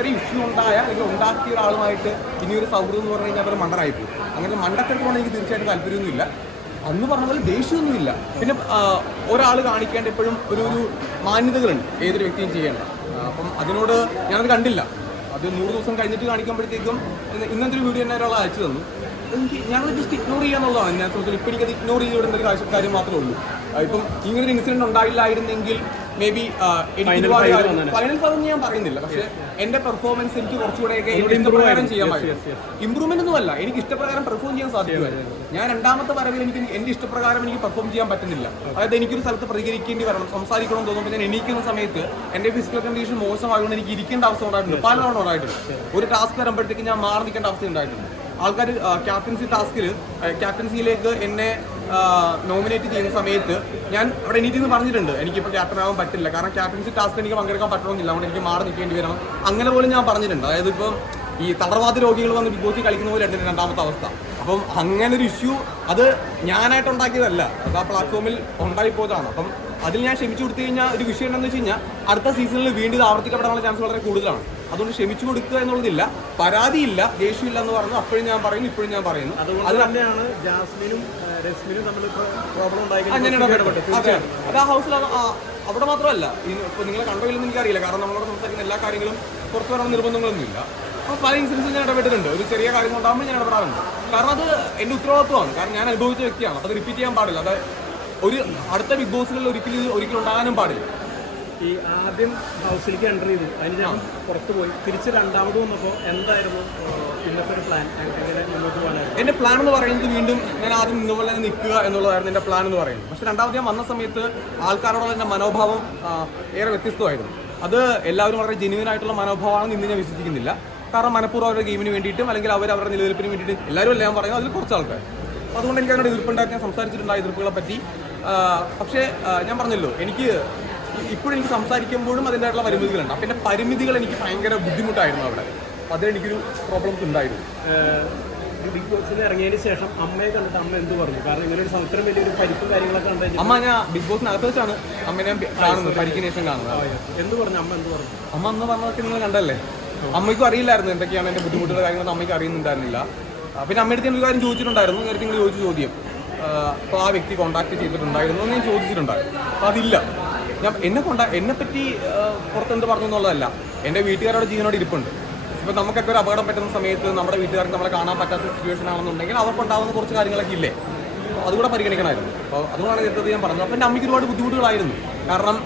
ഇത്രയും ഇഷ്യൂ ഉണ്ടായ അല്ലെങ്കിൽ ഉണ്ടാക്കിയ ഒരാളുമായിട്ട് ഇനി ഒരു സൗഹൃദം എന്ന് പറഞ്ഞു കഴിഞ്ഞാൽ അവർ മണ്ടറായിപ്പോയി. അങ്ങനെ മണ്ടത്തരത്തോടെ എനിക്ക് തീർച്ചയായിട്ടും താല്പര്യമൊന്നുമില്ല. അന്ന് പറഞ്ഞാൽ പോലെ ദേഷ്യമൊന്നുമില്ല. പിന്നെ ഒരാൾ കാണിക്കേണ്ട എപ്പോഴും ഒരു ഒരു മാന്യതകളുണ്ട് ഏതൊരു വ്യക്തിയും ചെയ്യേണ്ട അപ്പം അതിനോട് ഞാനത് കണ്ടില്ല. അത് നൂറ് ദിവസം കഴിഞ്ഞിട്ട് കാണിക്കുമ്പോഴത്തേക്കും ഇന്ന് ഇന്നത്തെ ഒരു വീഡിയോ തന്നെ ഒരാൾ അയച്ചു തന്നു. എനിക്ക് ഞങ്ങൾ ജസ്റ്റ് ഇഗ്നോർ ചെയ്യാന്നുള്ളതാണ്. ഞാൻ സംബന്ധിച്ചത് ഇപ്പം എനിക്കത് ഇഗ്നോർ ചെയ്ത് വിടുന്ന ഒരു കാര്യം- മാത്രമേ ഉള്ളൂ. ഇപ്പം ഇങ്ങനെ ഒരു ഇൻസിഡന്റ് ഉണ്ടായില്ലായിരുന്നെങ്കിൽ മേ ബി ഫൈനൽ ഫലം ഞാൻ പറയുന്നില്ല. പക്ഷേ എന്റെ പെർഫോമൻസ് എനിക്ക് കുറച്ചുകൂടെയൊക്കെ ഇഷ്ടപ്രകാരം ചെയ്യാൻ ഇമ്പ്രൂവ്മെന്റ് ഒന്നുമല്ല എനിക്ക് ഇഷ്ടപ്രകാരം പെർഫോം ചെയ്യാൻ സാധിക്കുമായിരുന്നു ഞാൻ രണ്ടാമത്തെ വരവിൽ എനിക്ക് എന്റെ ഇഷ്ടപ്രകാരം എനിക്ക് പെർഫോം ചെയ്യാൻ പറ്റുന്നില്ല. അതായത് എനിക്കൊരു സ്ഥലത്ത് പ്രതികരിക്കേണ്ടി വരണം സംസാരിക്കണം തോന്നുമ്പോൾ ഞാൻ എണീക്കുന്ന സമയത്ത് എന്റെ ഫിസിക്കൽ കണ്ടീഷൻ മോശമായതുകൊണ്ട് എനിക്ക് ഇരിക്കേണ്ട അവസ്ഥ ഉണ്ടായിട്ടുണ്ട്. പലതവണ ഉണ്ടായിട്ടുണ്ട്. ഒരു ടാസ്ക് വരുമ്പോഴത്തേക്ക് ഞാൻ മാറി നിൽക്കേണ്ട അവസ്ഥ ഉണ്ടായിട്ടുണ്ട്. ആൾക്കാർ ക്യാപ്റ്റൻസി ടാസ്കിൽ ക്യാപ്റ്റൻസിയിലേക്ക് എന്നെ നോമിനേറ്റ് ചെയ്യുന്ന സമയത്ത് ഞാൻ അവിടെ എണീറ്റ് നിന്ന് പറഞ്ഞിട്ടുണ്ട് എനിക്കിപ്പോൾ ക്യാപ്റ്റൻ ആവാൻ പറ്റില്ല. കാരണം ക്യാപ്റ്റൻസി ടാസ്ക് എനിക്ക് പങ്കെടുക്കാൻ പറ്റണമെന്നില്ല. അതുകൊണ്ട് എനിക്ക് മാറി നിൽക്കേണ്ടി വരണം. അങ്ങനെ പോലും ഞാൻ പറഞ്ഞിട്ടുണ്ട്. അതായത് ഇപ്പം ഈ തളർവാദ രോഗികൾ വന്ന് ബിഗ് ബോസിൽ കളിക്കുന്ന പോലെ രണ്ടാമത്തെ അവസ്ഥ. അപ്പം അങ്ങനെ ഒരു ഇഷ്യൂ അത് ഞാനായിട്ട് ഉണ്ടാക്കിയതല്ല. അത് ആ പ്ലാറ്റ്ഫോമിൽ ഉണ്ടായിപ്പോയതാണ്. അപ്പം അതിൽ ഞാൻ ക്ഷമിച്ചു കൊടുത്തു കഴിഞ്ഞാൽ ഒരു വിഷയം എന്താണെന്ന് വെച്ച് കഴിഞ്ഞാൽ അടുത്ത സീസണിൽ വീണ്ടും ഇത് ആവർത്തിക്കപ്പെടാനുള്ള ചാൻസ് വളരെ കൂടുതലാണ്. അതുകൊണ്ട് ക്ഷമിച്ചു കൊടുക്കുക എന്നുള്ളതില്ല. പരാതിയില്ല ദേഷ്യമില്ല എന്ന് പറഞ്ഞു. അപ്പോഴും ഞാൻ പറയുന്നു ഇപ്പോഴും ഞാൻ പറയുന്നു. അത് തന്നെയാണ് ജാസ്മിനും രശ്മിനും തമ്മിൽ പ്രോബ്ലം അതെ. അത് ആ ഹൗസിൽ അവിടെ മാത്രമല്ല. ഇപ്പോൾ നിങ്ങളെ കണ്ടോ ഇല്ലെന്ന് എനിക്കറിയില്ല. കാരണം നമ്മളോട് സംസാരിക്കുന്ന എല്ലാ കാര്യങ്ങളും പുറത്തു വരാൻ നിർബന്ധങ്ങളൊന്നുമില്ല. അപ്പോൾ പല ഇൻസിഡൻസ് ഞാൻ ഇടപെട്ടിട്ടുണ്ട്. ഒരു ചെറിയ കാര്യം കൊണ്ടാകുമ്പോൾ ഞാൻ ഇടപെടാറുണ്ട്. കാരണം അത് എന്റെ ഉത്തരവാദിത്വമാണ്. കാരണം ഞാൻ അനുഭവിച്ച വ്യക്തിയാണ്. അത് റിപ്പീറ്റ് ചെയ്യാൻ പാടില്ല. അത് ഒരു അടുത്ത ബിഗ് ബോസുകളിൽ ഒരിക്കലും ഒരിക്കലും ഉണ്ടാകാനും പാടില്ല. ഈ ആദ്യം ഹൗസിലേക്ക് എന്റർ ചെയ്തു. അതിന് ഞാൻ പുറത്ത് പോയി. തിരിച്ച് രണ്ടാമത് വന്നപ്പോൾ എന്തായിരുന്നു ഇന്നത്തെ ഒരു പ്ലാൻ എങ്ങനെ മുന്നോട്ട് പോകാനായിരുന്നു? എന്റെ പ്ലാൻ എന്ന് പറയുന്നത് വീണ്ടും ഞാൻ ആദ്യം ഇന്നുപോലെ പോലെ തന്നെ നിൽക്കുക എന്നുള്ളതായിരുന്നു എന്റെ പ്ലാൻ എന്ന് പറയുന്നത്. പക്ഷേ രണ്ടാമത് ഞാൻ വന്ന സമയത്ത് ആൾക്കാരോടുള്ള എന്റെ മനോഭാവം ഏറെ വ്യത്യസ്തമായിരുന്നു. അത് എല്ലാവരും വളരെ ജെന്യൂൻ ആയിട്ടുള്ള മനോഭാവമാണെന്ന് ഇന്ന് ഞാൻ വിശ്വസിക്കുന്നില്ല. കാരണം മനഃപൂർവം അവരുടെ ഗെയിമിന് വേണ്ടിയിട്ടും അല്ലെങ്കിൽ അവർ അവരുടെ നിലനിൽപ്പിന് വേണ്ടിയിട്ടും എല്ലാവരും അല്ല ഞാൻ പറയുന്നത് അതിൽ കുറച്ച് ആൾക്കാർ അതുകൊണ്ട് എനിക്ക് അതിനോട് എതിർപ്പുണ്ടാക്കി ഞാൻ സംസാരിച്ചിട്ടുണ്ട് ആ എതിർപ്പുകളെ പറ്റി. പക്ഷേ ഞാൻ പറഞ്ഞല്ലോ എനിക്ക് ഇപ്പോഴും എനിക്ക് സംസാരിക്കുമ്പോഴും അതിന്റെതായിട്ടുള്ള പരിമിതികളുണ്ട്. അപ്പം എന്റെ പരിമിതികൾ എനിക്ക് ഭയങ്കര ബുദ്ധിമുട്ടായിരുന്നു അവിടെ. അതിലെനിക്കൊരു പ്രോബ്ലംസ് ഉണ്ടായിരുന്നു. ബിഗ് ബോസിൽ ഇറങ്ങിയതിന് ശേഷം അമ്മയെ കണ്ടിട്ട് അമ്മ എന്ത് പറഞ്ഞു? കാരണം ഇങ്ങനെ ഒരു ഇത്രയും വലിയൊരു പരിക്കും കാര്യങ്ങളൊക്കെ കണ്ടു അമ്മ ഞാൻ ബിഗ് ബോസിനകത്ത് വെച്ചാണ്. അമ്മേനെ കാണുന്നത് പരിക്കിന് ശേഷം കാണുന്നത്. എന്ത് പറഞ്ഞു? അമ്മ എന്ത് പറഞ്ഞു? അമ്മ അന്ന് പറഞ്ഞതൊക്കെ നിങ്ങൾ കണ്ടല്ലേ അമ്മയ്ക്കും അറിയില്ലായിരുന്നു എന്തൊക്കെയാണ് എന്റെ ബുദ്ധിമുട്ടുള്ള കാര്യങ്ങളൊന്നും അമ്മയ്ക്ക് അറിയുന്നുണ്ടായിരുന്നില്ല. പിന്നെ അമ്മയുടെ ഒരു കാര്യം ചോദിച്ചിട്ടുണ്ടായിരുന്നു. നേരത്തെ നിങ്ങൾ ചോദിച്ച ചോദ്യം. അപ്പോൾ ആ വ്യക്തി കോൺടാക്ട് ചെയ്തിട്ടുണ്ടായിരുന്നു എന്ന് ഞാൻ ചോദിച്ചിട്ടുണ്ടായിരുന്നു അപ്പോൾ അതില്ല. ഞാൻ എന്നെ കൊണ്ടാ എന്നെ പറ്റി പുറത്ത് എന്ത് പറഞ്ഞു എന്നുള്ളതല്ല. എന്റെ വീട്ടുകാരോട് ജീവനോട് ഇരിപ്പുണ്ട്. ഇപ്പം നമുക്കൊക്കെ ഒരു അപകടം പറ്റുന്ന സമയത്ത് നമ്മുടെ വീട്ടുകാർക്ക് നമ്മളെ കാണാൻ പറ്റാത്ത സിറ്റുവേഷൻ ആണെന്നുണ്ടെങ്കിൽ അവർക്കുണ്ടാകുന്ന കുറച്ച് കാര്യങ്ങളൊക്കെ ഇല്ലേ? അതുകൂടെ പരിഗണിക്കണമായിരുന്നു. അപ്പോൾ അതുകൊണ്ടാണ് നേരത്തെ ഞാൻ പറഞ്ഞത്. അപ്പോൾ എന്റെ അമ്മയ്ക്ക് ഒരുപാട് ബുദ്ധിമുട്ടുകളായിരുന്നു. കാരണം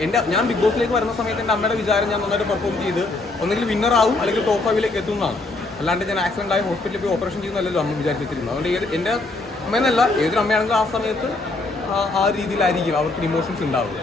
എന്റെ ഞാൻ ബിഗ് ബോസിലേക്ക് വരുന്ന സമയത്ത് എന്റെ അമ്മയുടെ വിചാരം ഞാൻ നന്നായിട്ട് പെർഫോം ചെയ്ത് ഒന്നെങ്കിൽ വിന്നർ ആവും അല്ലെങ്കിൽ ടോപ്പ് ഫൈവിലേക്ക് എത്തുന്നതാണ് അല്ലാണ്ട് ഞാൻ ആക്സിഡന്റ് ആയി ഹോസ്പിറ്റലിൽ പോയി ഓപ്പറേഷൻ ചെയ്യുന്നല്ലോ അമ്മ വിചാരിച്ചിരുന്നു അതുകൊണ്ട് ഏത് എന്റെ അമ്മയെന്നല്ല ഏതൊരു അമ്മയാണെങ്കിലും ആ സമയത്ത് ആ രീതിയിലായിരിക്കും അവർക്ക് ഇമോഷൻസ് ഉണ്ടാവുക.